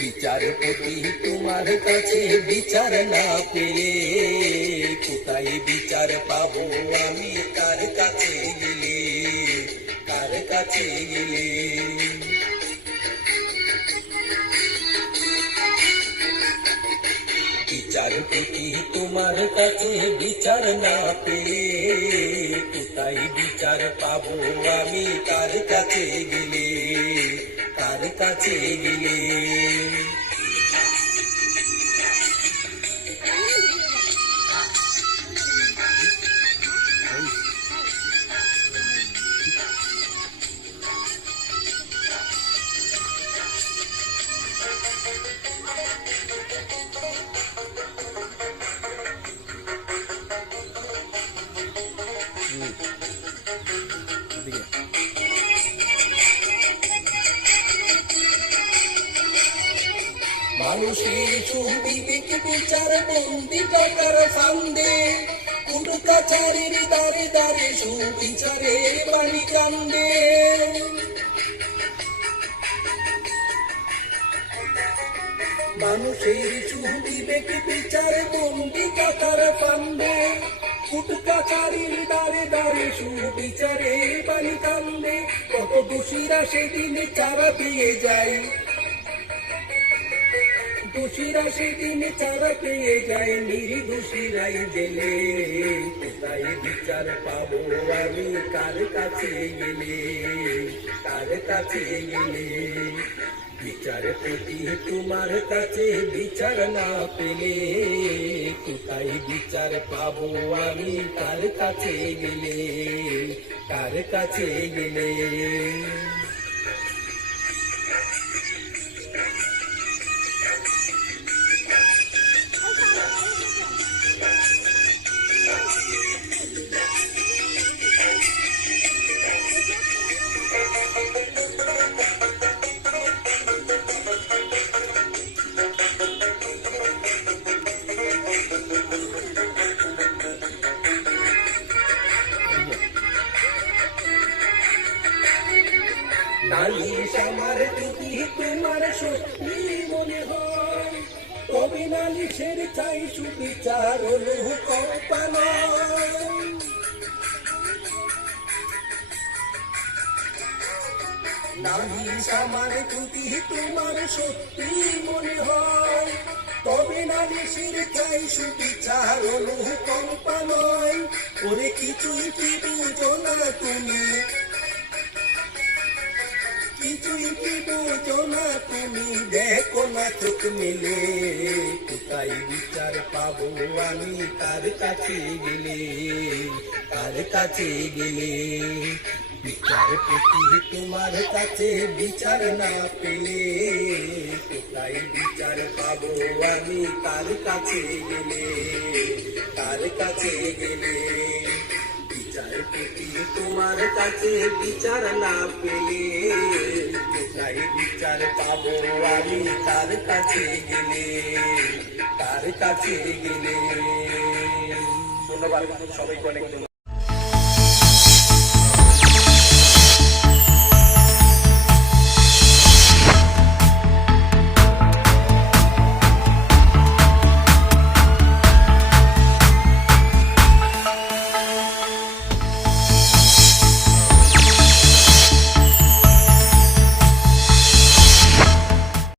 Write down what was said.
বিচারপতি তোমার কাছে বিচার না পেলে কোথায় বিচার পাবো আমি? কার কাছে গেলে, কার কাছে গেলে? বিচারপতি তোমার কাছে বিচার না পেলে কোথায় বিচার পাবো আমি? কার কাছে গেলে, কার কাছে গেলে? মানুষের ছবি দেখে বিচার বন্দি টাকার ফান্দে, কোর্ট কাছারির দাঁড়ে দাঁড়ে সুবিচারে বাড়ি কান্দে। মানুষের ছবি দেখে বিচার বন্দি টাকার ফান্দে, কোর্ট কাছারির দাঁড়ে দাঁড়ে সুবিচারে বাড়ি কান্দে। কত দোষীরা সেদিন চারা পেয়ে যায়, দোষীরা সেদিন চারা পেয়ে যায়, নির্দোষীরাই জেলে। কোথায় বিচার পাবো আমি? কার কাছে গেলে, কার কাছে গেলে? বিচারপতি তোমার কাছে বিচার না পেলে কোথায় বিচার পাবো আমি? কার কাছে গেলে, কার কাছে গেলে? নালিশ আমার যদি তোমার সত্যি মনে হয়, তবে নালিশের চাই সুবিচার লোকপা নয়। নালিশ আমার যদি তোমার সত্যি মনে হয়, তবে নালিশের চাই সুবিচার লোকপা নয়। ওরে কিছুই কি বুঝো না তুমি, কিছুই কি বুঝো না তুমি, দেখো না চোখ মেলে। কোথায় বিচার পাবো আমি? কার কাছে গেলে, কার কাছে গেলে? বিচারপতি তোমার কাছে বিচার না পেলে কোথায় বিচার পাবো আমি? কার কাছে গেলে, কার কাছে গেলে? বিচারপতি তোমার কাছে বিচার না পেলে কোথায় বিচার পাবো আমি? কার কাছে গেলে, কার কাছে গেলে? ধন্যবাদ সবাইকে, অনেক ধন্যবাদ।